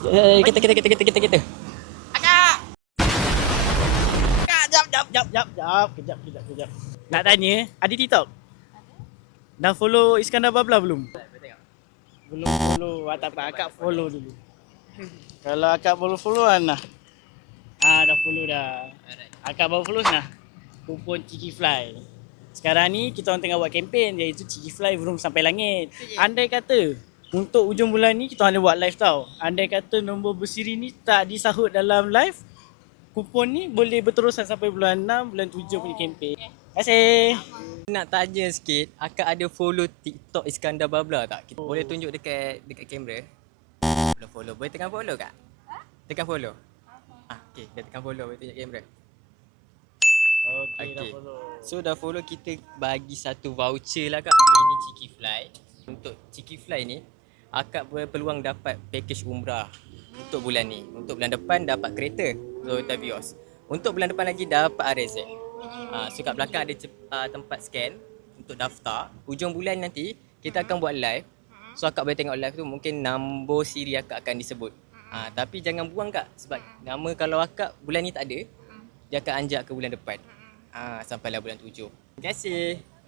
Kita. Akak! Kak, jap. Kejap. Nak tanya, ada TikTok? Dah follow Iskandar Babla belum? Belum follow. Tak apa, akak follow dulu. Kalau akak baru follow lah. Dah follow dah. Akak baru follow nah. Kupon Ciki Fly. Sekarang ni kita orang tengah buat kempen iaitu Ciki Fly belum sampai langit. Andai kata untuk ujung bulan ni kita orang ada buat live tau. Andai kata nombor bersiri ni tak disahut dalam live, kupon ni boleh berterusan sampai bulan 6, bulan 7 punya kempen. Terima kasih. Nak tanya sikit, akak ada follow TikTok Iskandar Babla tak? Kita boleh tunjuk dekat kamera. Belum follow. Boleh tekan follow kak? Tekan follow. Okey, kita tekan follow, boleh tunjuk kamera. Okey, dah Okey. follow. So dah follow, kita bagi satu voucher lah kak. Ini Ciki Fly. Untuk Ciki Fly ni, akak berpeluang dapat package umrah untuk bulan ni. Untuk bulan depan dapat kereta Toyota Vios. Untuk bulan depan lagi dapat RZ. So kat belakang ada tempat scan untuk daftar. Hujung bulan nanti kita akan buat live. So akak boleh tengok live tu, mungkin nombor siri akak akan disebut. Tapi jangan buang kak, sebab nama kalau akak bulan ni tak ada, dia akan anjak ke bulan depan. Sampailah bulan 7. Terima kasih.